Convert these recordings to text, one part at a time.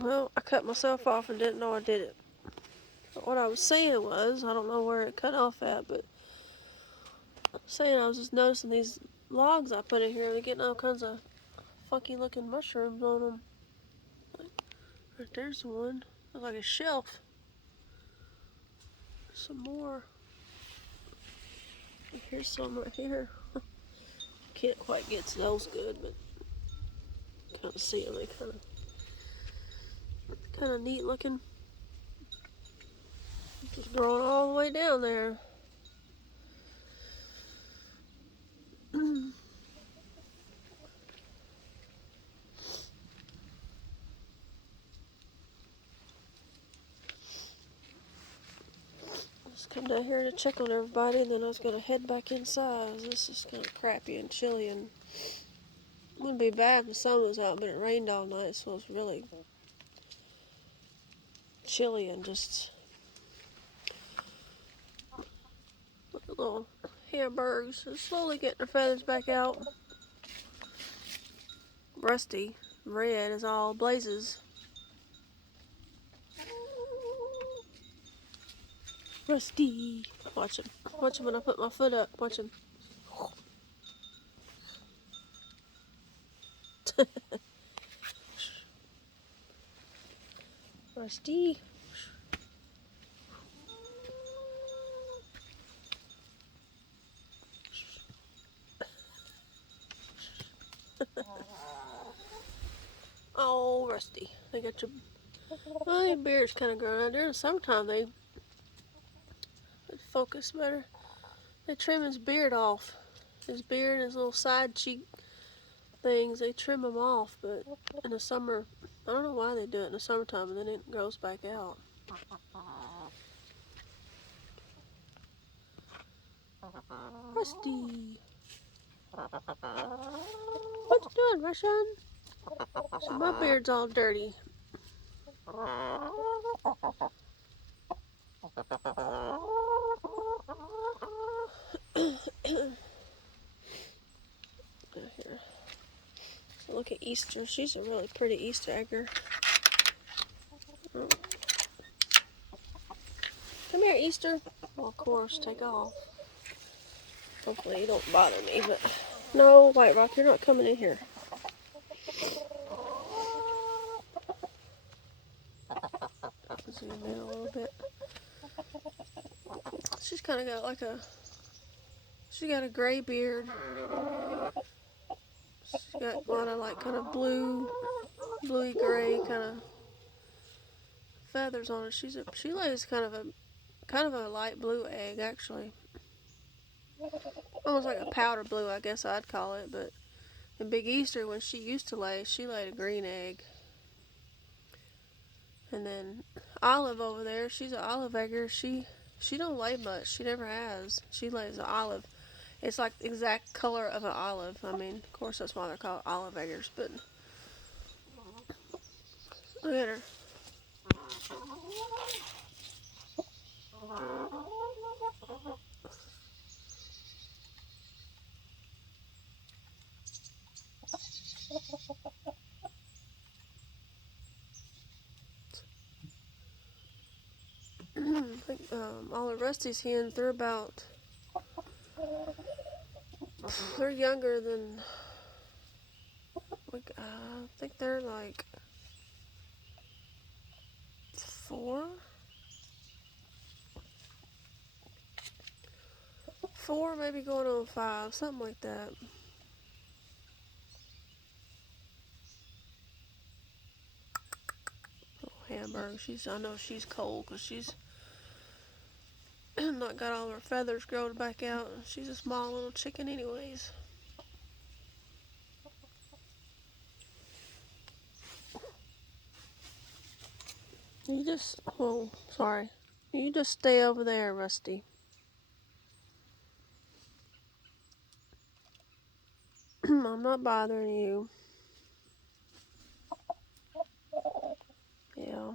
Well, I cut myself off and didn't know I did it. But what I was saying was, I don't know where it cut off at, but saying I was just noticing these logs I put in here, they're getting all kinds of funky looking mushrooms on them. Like, right there's one. Looks like a shelf. Some more. Here's some right here. Can't quite get to those good, but kind of see them. They kind of neat looking. Just growing all the way down there. Just come down here to check on everybody, and then I was gonna head back inside. This is kind of crappy and chilly, and it wouldn't be bad if the sun was out, but it rained all night, so it's really chilly and just little hamburgs. They're slowly getting their feathers back out. Rusty, red is all blazes. Rusty. Watch him. Watch him when I put my foot up. Watch him. Rusty. Oh, Rusty. They got your... Oh, your beard's kind of growing out. During the summertime, they focus better. They trim his beard off. His beard and his little side cheek things, they trim them off, but in the summer, I don't know why they do it in the summertime, and then it grows back out. Rusty. What you doing, Russian? So my beard's all dirty. Here. So look at Easter. She's a really pretty Easter egger. Oh. Come here, Easter. Well, of course, take off. Hopefully you don't bother me, but... No, White Rock, you're not coming in here. Zoom in a little bit. She's kind of got like a... She got a gray beard. She's got a lot of like kind of bluey gray kind of feathers on her. She lays kind of a light blue egg actually, almost like a powder blue, I guess I'd call it. But in Big Easter, when she used to lay, she laid a green egg. And then Olive over there, she's an olive egger. She don't lay much. She never has. She lays an olive. It's like the exact color of an olive. I mean, of course that's why they're called olive eggers. But look at her. I think all of Rusty's hens, they're younger than, I think they're like 4, 4 maybe going on 5, something like that. Little Hamburg, I know she's cold because she's not got all her feathers grown back out. She's a small little chicken anyways. Sorry. You just stay over there, Rusty. I'm not bothering you. Yeah.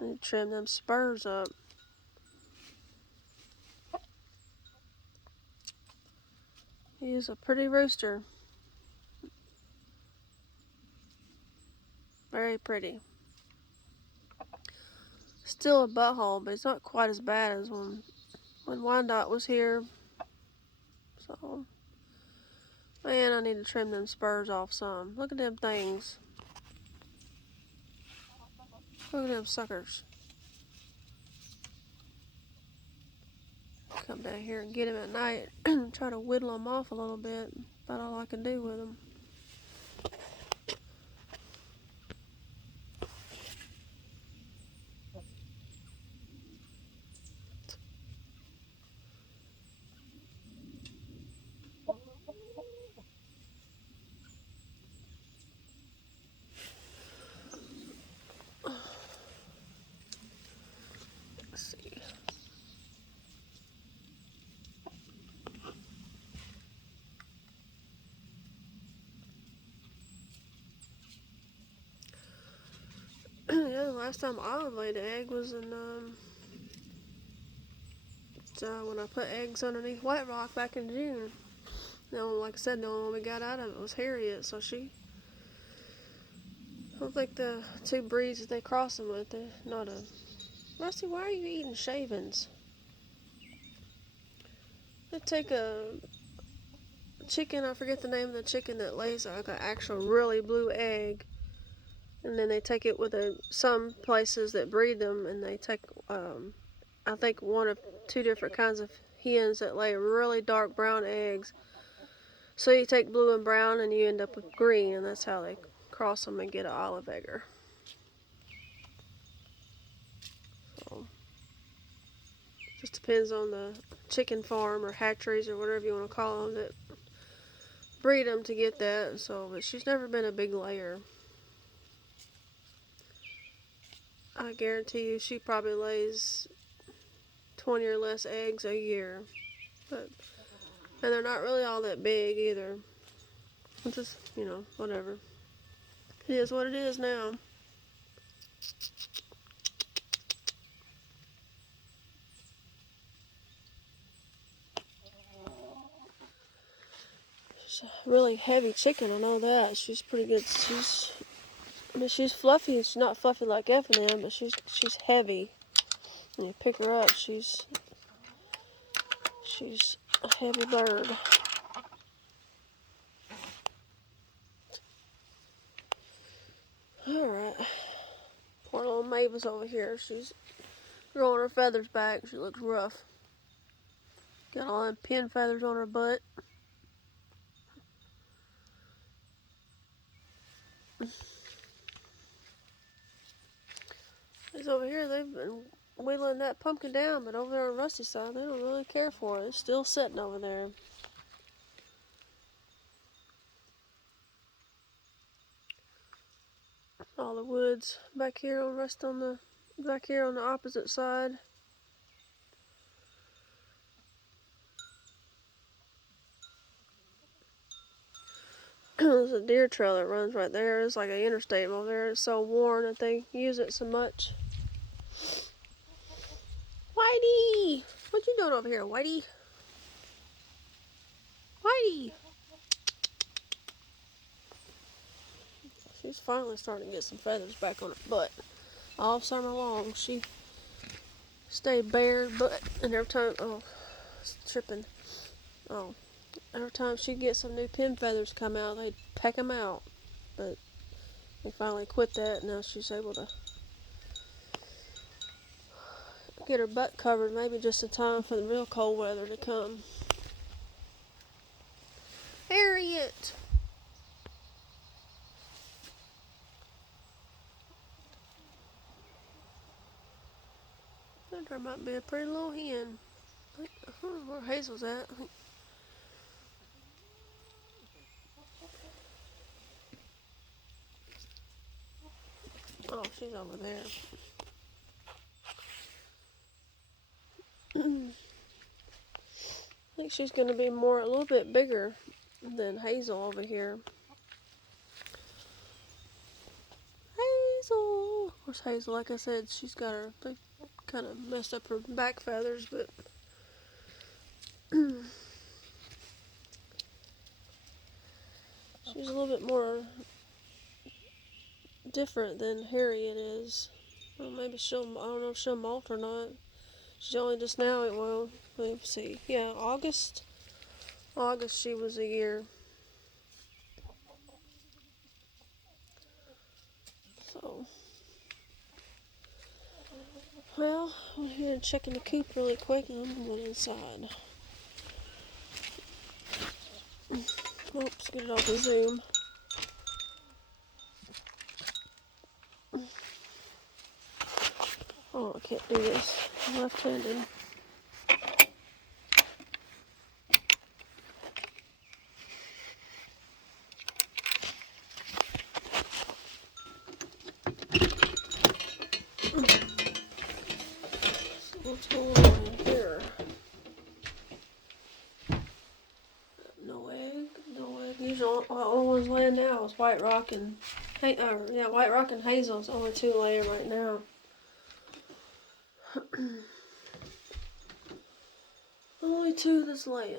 I need to trim them spurs up. He is a pretty rooster. Very pretty. Still a butthole, but it's not quite as bad as when Wyandotte was here. So, man, I need to trim them spurs off some. Look at them things. Look at them suckers. Come down here and get him at night. Try to whittle them off a little bit. About all I can do with them. Let's see. Yeah, the last time Olive laid an egg was in when I put eggs underneath White Rock back in June. Now, like I said, the only one we got out of it was Harriet, so I don't think the two breeds that they cross them with, they're not a... Rusty, why are you eating shavings? They take a chicken, I forget the name of the chicken that lays like an actual really blue egg, and then they take it with some places that breed them, and they take, I think, one of two different kinds of hens that lay really dark brown eggs. So you take blue and brown and you end up with green, and that's how they cross them and get an olive egger. So, just depends on the chicken farm or hatcheries or whatever you want to call them that breed them to get that. So, but she's never been a big layer. I guarantee you she probably lays 20 or less eggs a year. But, and they're not really all that big either. It's just, whatever. It is what it is now. She's a really heavy chicken, I know that. She's pretty good. She's fluffy. She's not fluffy like F&M, but she's heavy. When you pick her up, she's a heavy bird. Alright. Poor little Mavis over here. She's growing her feathers back. She looks rough. Got all them pin feathers on her butt. These over here, they've been whittling that pumpkin down, but over there on Rusty's side, they don't really care for it. It's still sitting over there. All the woods back here on back here on the opposite side. There's a deer trail that runs right there. It's like an interstate over there. It's so worn that they use it so much. Whitey! What you doing over here, Whitey? Whitey! She's finally starting to get some feathers back on her butt. All summer long, she stayed bare butt, and every time, it's tripping. Every time she'd get some new pin feathers come out, they'd peck them out. But they finally quit that. Now she's able to get her butt covered, maybe just in time for the real cold weather to come. Harriet! There might be a pretty little hen. I don't know where Hazel's at. Oh, she's over there. I think she's going to be a little bit bigger than Hazel over here. Hazel! Of course, Hazel, like I said, they kind of messed up her back feathers, but she's a little bit more different than Harriet is. Well, maybe she'll, I don't know if she'll molt or not. She's only just now, well, let me see. Yeah, August she was a year. So, well, I'm here checking the coop really quick and I'm going inside. Oops, get it off the Zoom. Oh, I can't do this. I'm left-handed. So what's going on in here? No egg, no egg. Usually, all one's laying now is White Rock and White Rock and Hazel's only two laying right now. Only two that's laying.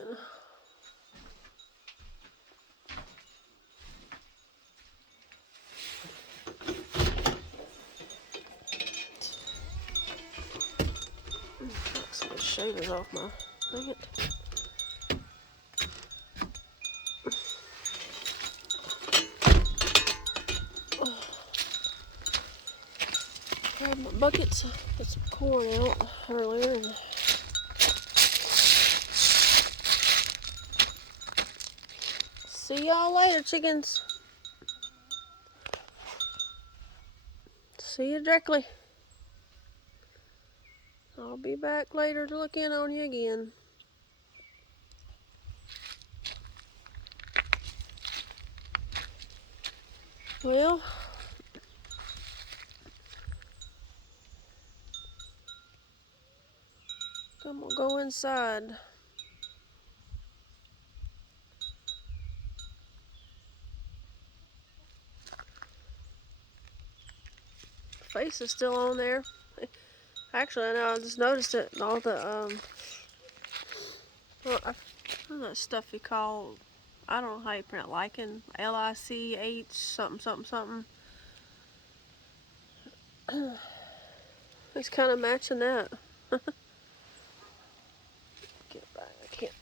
Knock some of the shavings off my. Dang it. Grabbed my buckets, put some corn out earlier, and see y'all later, chickens. See you directly. I'll be back later to look in on you again. Well, I'm gonna go inside. Face is still on there. Actually, I know I just noticed it. All the well, I don't know that stuff you call. I don't know how you pronounce lichen. LICH something something something. It's kind of matching that. Get back. I can't.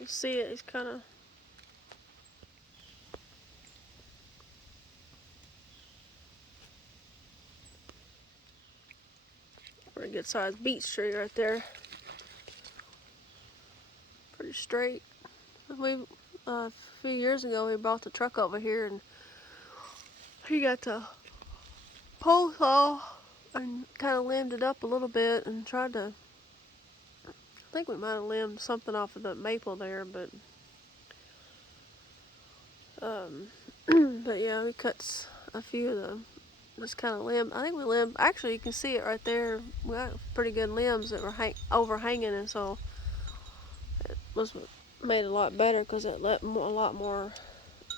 You see it? It's kind of. Pretty good sized beech tree right there. Pretty straight. We a few years ago we brought the truck over here and he got the pole saw and kind of limbed it up a little bit and tried to. I think we might have limbed something off of the maple there, but but yeah, we cut a few of the. Just kind of limb. I think we limbed. Actually, you can see it right there. We got pretty good limbs that were overhanging, and so it was made a lot better because it let a lot more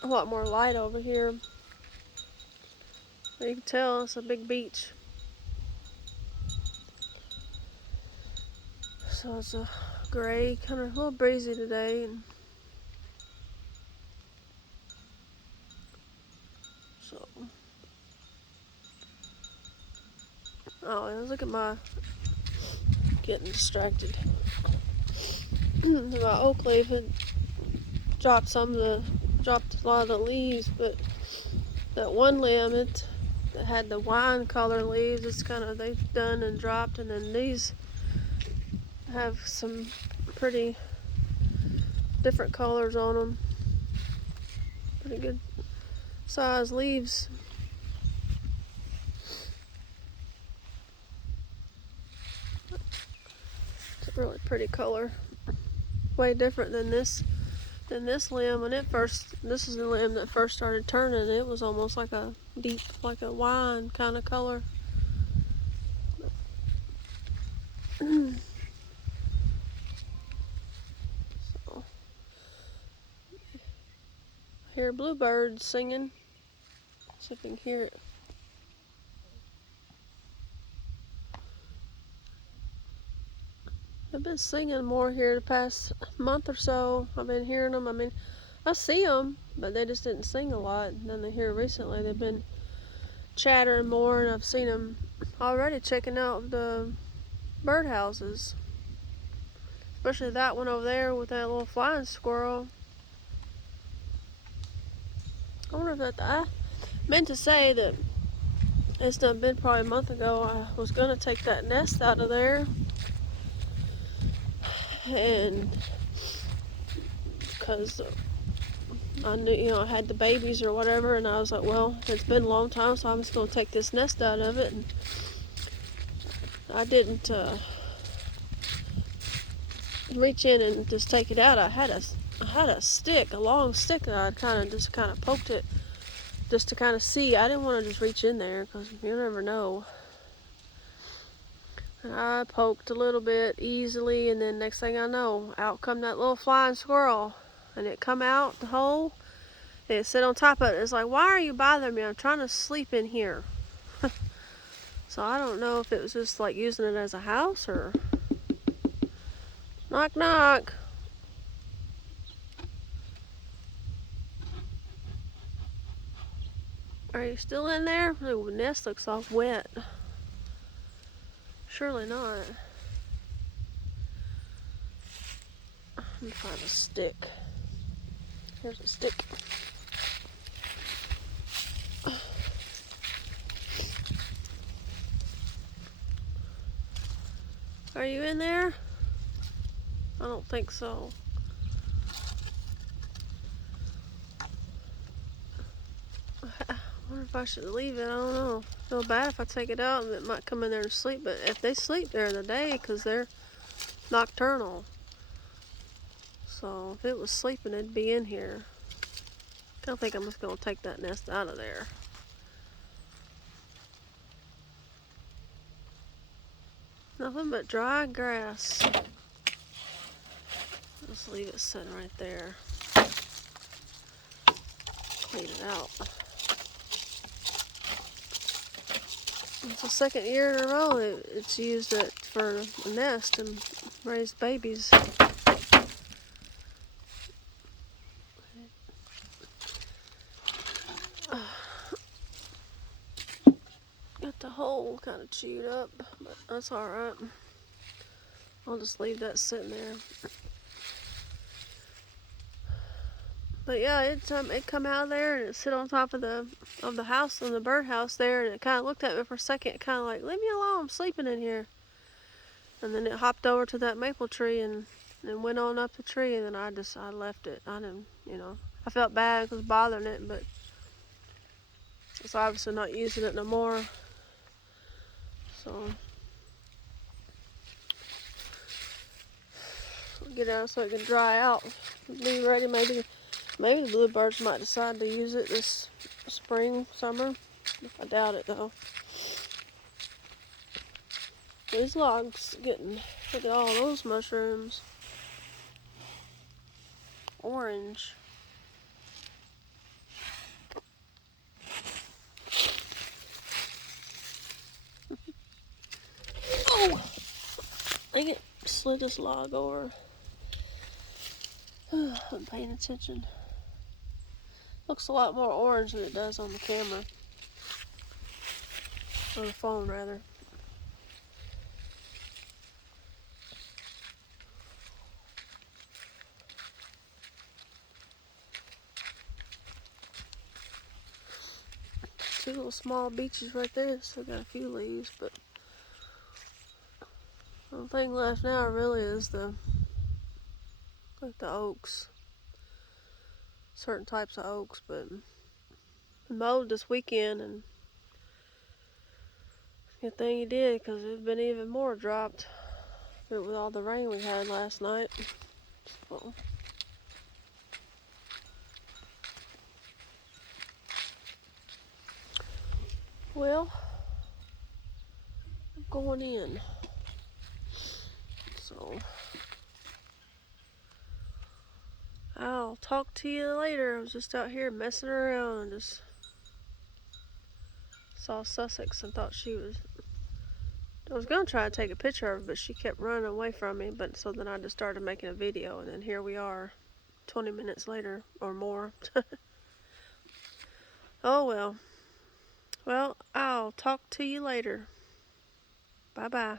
light over here. You can tell it's a big beach. So it's a gray, kind of a little breezy today, and so. Oh, look at my getting distracted. My oak leaf had dropped a lot of the leaves, but that one limb it had the wine color leaves. It's kind of they've done and dropped, and then these have some pretty different colors on them. Pretty good size leaves. It's a really pretty color. Way different than this limb when it first. This is the limb that first started turning. It was almost like a deep, like a wine kind of color. So, hear bluebirds singing. See if you can hear it. I've been singing more here the past month or so. I've been hearing them. I mean, I see them, but they just didn't sing a lot. And then here recently, they've been chattering more, and I've seen them already checking out the birdhouses. Especially that one over there with that little flying squirrel. I wonder if I meant to say that it's done been probably a month ago. I was gonna take that nest out of there, and because I knew, I had the babies or whatever, and I was like, well, it's been a long time, so I'm just gonna take this nest out of it. And I didn't reach in and just take it out. I had a stick, a long stick, that I kind of poked it just to kind of see. I didn't want to just reach in there because you never know. And I poked a little bit easily, and then next thing I know, out come that little flying squirrel, and it come out the hole. And it sit on top of it. It's like, why are you bothering me? I'm trying to sleep in here. So I don't know if it was just like using it as a house or. Knock knock. Are you still in there? The nest looks all wet. Surely not. Let me find a stick. Here's a stick. Are you in there? I don't think so. I wonder if I should leave it. I don't know. Feel bad if I take it out and it might come in there and sleep. But if they sleep during the day, because they're nocturnal. So if it was sleeping, it'd be in here. I don't think I'm just going to take that nest out of there. Nothing but dry grass. Just leave it sitting right there. Clean it out. It's the second year in a row it's used it for a nest and raised babies. Got the hole kind of chewed up, but that's alright. I'll just leave that sitting there. But yeah, it come out of there and it sit on top of the house, on the birdhouse there, and it kind of looked at me for a second, kind of like, leave me alone, I'm sleeping in here. And then it hopped over to that maple tree and went on up the tree, and then I left it. I didn't, I felt bad because bothering it, but it's obviously not using it no more. So we'll get it out so it can dry out, be ready. Maybe the bluebirds might decide to use it this spring, summer. I doubt it though. These logs look at all those mushrooms. Orange. Oh! I think it slid this log over. I'm paying attention. Looks a lot more orange than it does on the camera. On the phone, rather. Two little small beaches right there. Still got a few leaves, but the only thing left now really is the oaks. Certain types of oaks, but mowed this weekend, and good thing you did, because it'd been even more dropped with all the rain we had last night. So. Well, I'm going in. So I'll talk to you later. I was just out here messing around and just saw Sussex and thought I was gonna try to take a picture of her, but she kept running away from me. But so then I just started making a video, and then here we are 20 minutes later or more. Oh well. Well, I'll talk to you later. Bye-bye.